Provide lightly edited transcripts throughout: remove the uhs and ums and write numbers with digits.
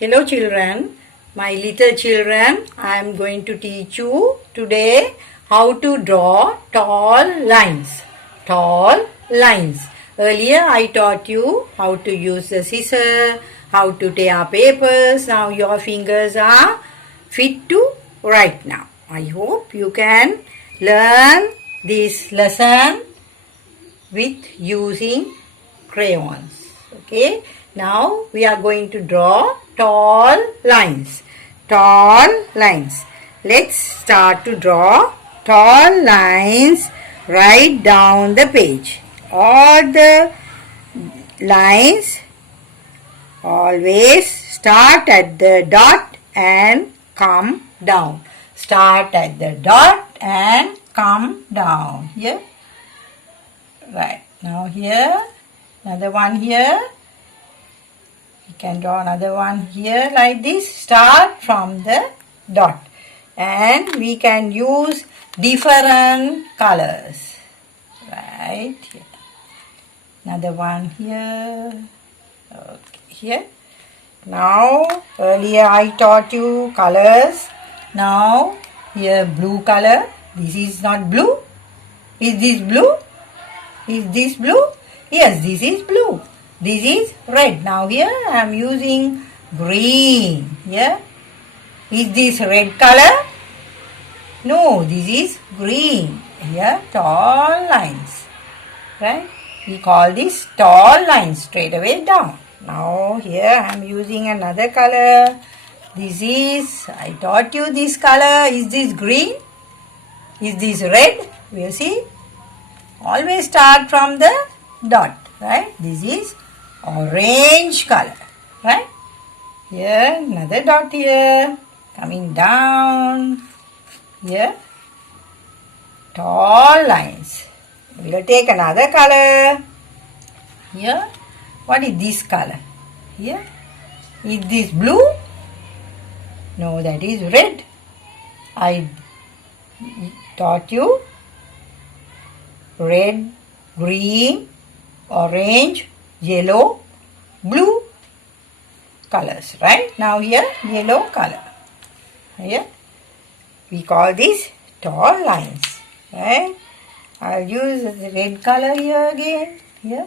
Hello children, my little children, I am going to teach you today how to draw tall lines. Tall lines. Earlier I taught you how to use the scissor, how to tear papers. Now your fingers are fit to write now. I hope you can learn this lesson with using crayons. Okay. Now we are going to draw tall lines. Tall lines. Let's start to draw tall lines right down the page. All the lines always start at the dot and come down. Start at the dot and come down. Here. Right. Now here. Another one here. We can draw another one here like this. Start from the dot. And we can use different colors. Right here. Another one here. Okay, here. Now, earlier I taught you colors. Now, here blue color. This is not blue. Is this blue? Is this blue? Yes, this is blue. This is red. Now here I am using green. Here. Is this red color? No, this is green. Here tall lines. Right? We call this tall lines straight away down. Now here I am using another color. This is, I taught you this color. Is this green? Is this red? We'll see. Always start from the dot. Right? This is orange color. Right? Here another dot here. Coming down. Here. Tall lines. We will take another color. Here. What is this color? Here. Is this blue? No, that is red. I taught you red, green, orange, yellow, blue colors, right? Now here yellow color. Here we call this tall lines, right? I'll use the red color here again. Here.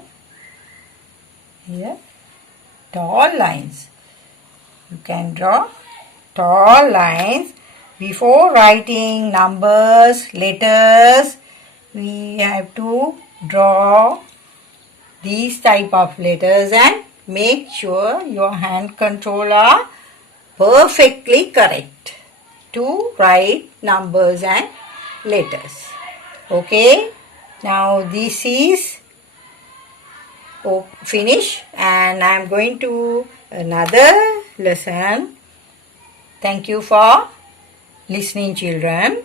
Here. Tall lines. You can draw tall lines. Before writing numbers, letters, we have to draw these type of letters and make sure your hand control are perfectly correct to write numbers and letters. Okay. Now this is finish and I am going to another lesson. Thank you for listening, children.